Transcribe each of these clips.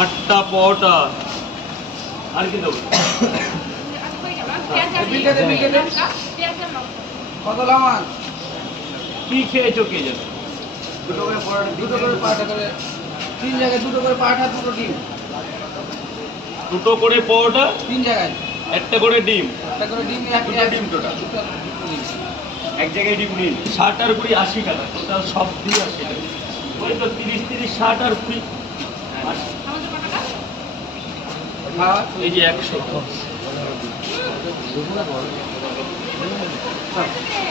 আটটা পরোটা। আর কি দেবো? কত লামান কি খেয়েছো কে জানে দুটো করে পরোটা দুটো করে তিন জায়গায় দুটো করে পাঠা দুটো ডিম। দুটো করে পরোটা তিন জায়গায়। একটা করে ডিম। একটা করে ডিম এক ডিম। এক জায়গায় ডিম নিন। ষাট আর কুড়ি আশি টাকা টোটাল সব দিয়ে আশি টাকা ওই তো তিরিশ তিরিশ ষাট আর কুড়ি। আমাদের এই যে একশো।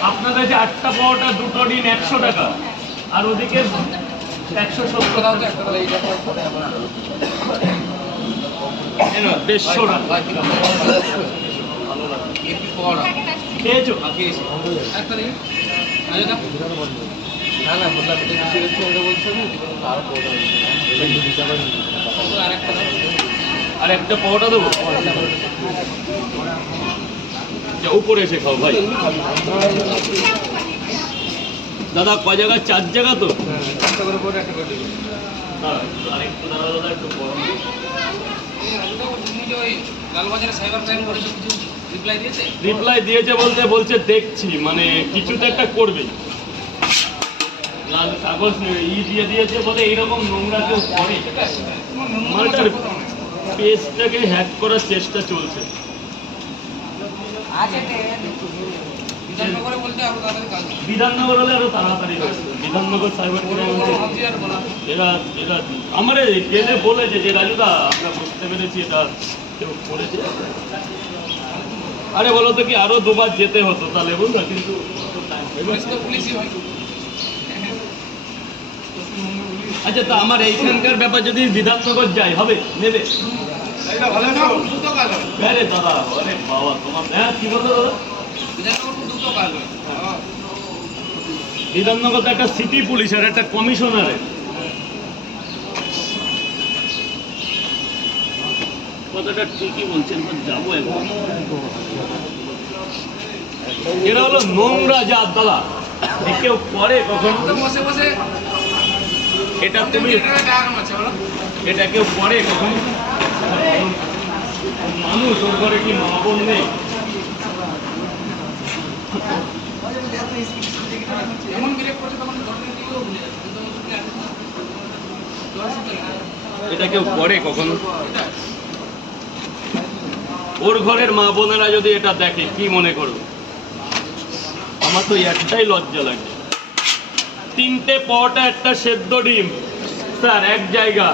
আপনার কাছে আটটা পরোটা দুটো ডিম একশো টাকা। আর ওদিকে একশো সত্তর। খেয়েছো না না আরও একটা পরোটা দেবো? উপরে এসে খাও ভাই। দাদা, কয় জায়গা? চার জায়গা তো? রিপ্লাই দিয়েছে বলতে, বলছে দেখছি মানে কিছু তো একটা করবে। লাল কাগজ ই দিয়ে দিয়েছে বলে এইরকম নোংরা কেউ করে? পেজটাকে হ্যাক করার চেষ্টা চলছে। আছে বিধাননগরে বলতে হলে আরও তাড়াতাড়ি বিধাননগর সাইবার এরা এরা আমার গেলে বলেছে যে রাজুদা আমরা বুঝতে পেরেছি এটা কেউ করেছে। আরে বলো তো কি আরও দুবার যেতে হতো তাহলে বুঝলো কিন্তু আচ্ছা তো আমার এইখানকার ব্যাপার যদি বিধাননগর যাই হবে? নেবে? হয় দাদা আরে বাবা তোমার হ্যাঁ কি বলো দাদা? বিধাননগর তো একটা সিটি পুলিশ আর একটা কমিশনারের কথাটা ঠিকই বলছেন তো যাব একবার। এরা হলো নোংরা জাত দাদা। কেউ করে কখনো? বসে বসে। এটা তুমি এটা কেউ করে কখনো? মানুষ ওর ঘরে কি মা বোন নেই? এটা কেউ করে কখনো? ওর ঘরের মা বোনেরা যদি এটা দেখে, কি মনে করবে আমার তো একটাই লজ্জা লাগে। তিনটে পরোটা একটা সেদ্ধ ডিম। স্যার, এক জায়গা।